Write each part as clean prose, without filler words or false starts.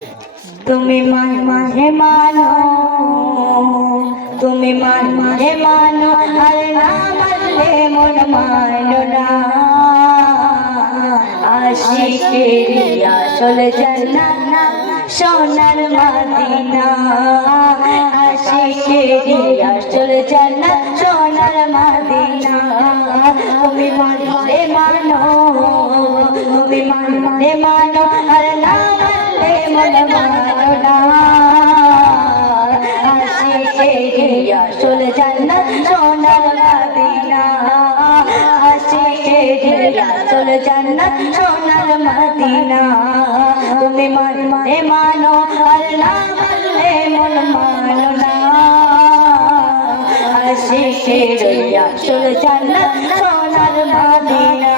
তুমি হে মানো, তুমি হে মানো, আর না মানলে মন মানো না। আশিকেরি আসল জান্নাত সোনার মদিনা, আশিকেরি আসল জান্নাত সোনার মদিনা। তুমি হে মানো, তুমি হে মানো, আর না মানলে মন মানো না। আশিকেরি আসল জান্নাত সোনার মদিনা, আশিকেরি আসল জান্নাত সোনার মদিনা। তুমি হে মানো, আর না মানলে মন মানো না। আশিকেরি আসল জান্নাত সোনার মদিনা।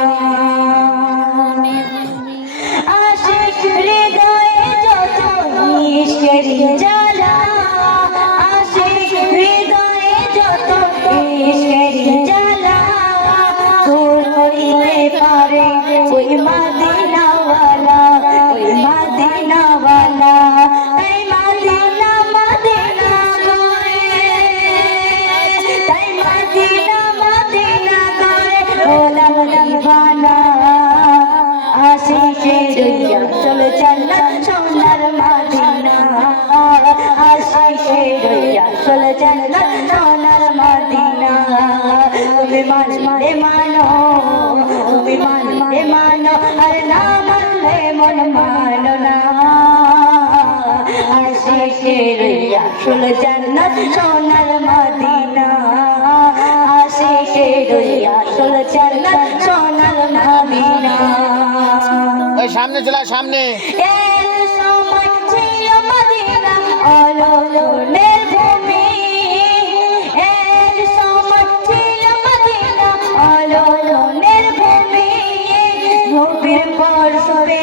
আশিক হৃদয়ে যত ইশকেরি জ্বালা, আশিক হৃদয়ে যত ইশকেরি জ্বালা, দূর করিতে পারে ওই মদিনাওয়ালা, ওই মদিনাওয়ালা। তাই মদিনা মদিনা করে, তাই মদিনা মদিনা করে গোলাম দিবানা। আশিকেরি আসল জান্নাত সোনার মদিনা, আশিকেরি আসল জান্নাত সোনার মদিনা। তুমি হে মানো, তুমি হে মানো, আর না মানলে মন মানো না। আশিকেরি আসল জান্নাত সোনার মদিনা, আশিকেরি আসল জান্নাত সোনার মদিনা। সামনে চলা সামনে। সময় ছিল মদিনা অলনের ভূমি, এর সময় ছিল মদিনা অলনের ভূমি। নবীর পরশে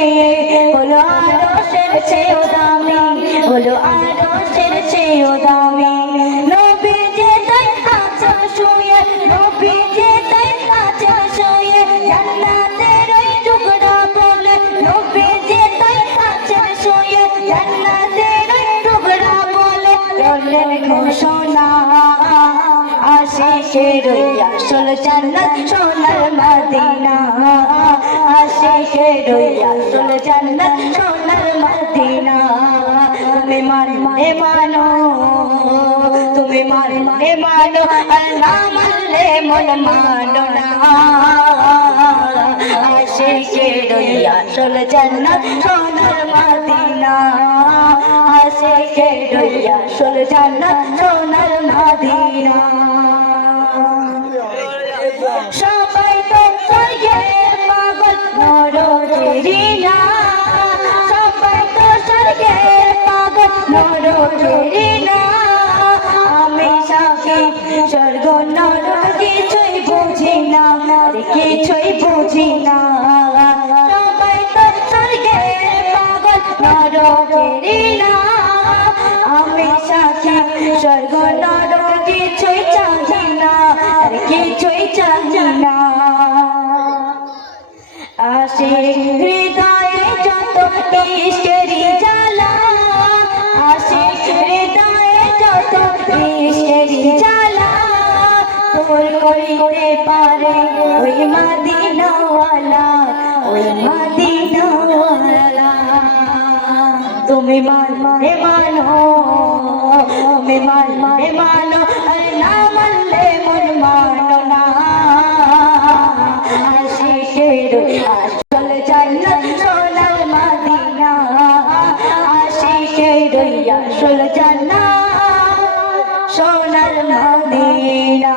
হলো আরশের চেয়েও দামি, হলো আরশের চেয়েও দামি। নবী যে তাই আছেন শুয়ে, নবী যে তাই আছেন শুয়ে, জান্নাতের ওই টুকরা বলে। নবী যে তাই আছেন শুয়ে, জান্নাতের ওই টুকরা বলে। করলেন ঘোষণা, আশিকেরি আসল জান্নাত সোনার মদিনা, আশিকেরি আসল জান্নাত সোনার মদিনা। তুমি হে মানো, তুমি হে মানো, আর না মানলে মন মানো না। আশিকেরি আসল জান্নাত সোনার মদিনা, আশিকেরি আসল জান্নাত সোনার মদিনা। সবাই তো স্বর্গের পাগল নরকেরি না, সবাই তো স্বর্গের পাগল নরকেরি না। আমি সাক্ষী স্বর্গ নরক কিছুই বুঝি না, কিছুই বুঝি না। সবাই তো স্বর্গের পাগল নরকেরি না, আমি সাক্ষী স্বর্গ নরক কিছুই চাহি না, কিছুই চাহি না। আশিক হৃদয়ে যত ইশকেরি জ্বালা, আশিক হৃদয়ে যত ইশকেরি জ্বালা, দূর করিতে পারে ওই মদিনাওয়ালা, ওই মদিনাওয়ালা। তুমি হে মানো, তুমি হে মানো, আর না মানলে মন মানো না। আশিকেরি আসল জান্নাত সোনার মদিনা, আশিকেরি আসল জান্নাত সোনার মদিনা।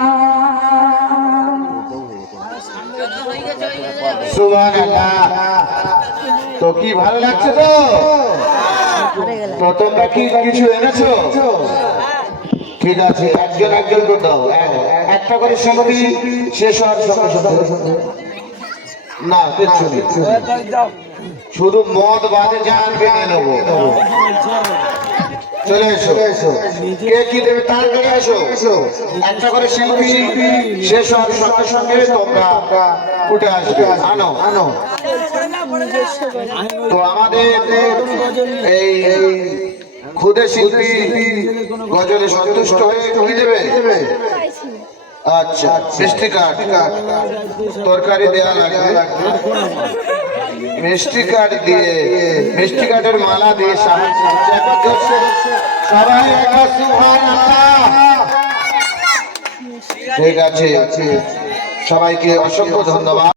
সুবহানাল্লাহ। তো কি ভালো লাগছে তো? তো তোমরা কি কিছু এনেছো? ঠিক আছে, একজন একজন করে দাও, একটা করে সমিতি শেষ হওয়ার সঙ্গে সঙ্গে। না কিচ্ছু নেই, শুধু মদ বাদে যা আনবে নিয়ে নেবো। চলে এসো, কে কি দেবে তাড়াতাড়ি এসো। একটা করে সমিতি শেষ হওয়ার সঙ্গে সঙ্গে তোমরা উঠে আসবে। আনো আনো। তো আমাদের এই খুদে শিল্পী গজলে সন্তুষ্ট হয়ে কি দেবে? আচ্ছা, মিষ্টি কাঠ, তরকারি দেওয়া লাগবে, মিষ্টি কাঠ দিয়ে, মিষ্টি কাঠের মালা দিয়ে সবাই একবার সুবহানাল্লাহ। ঠিক আছে, সবাইকে অসংখ্য ধন্যবাদ।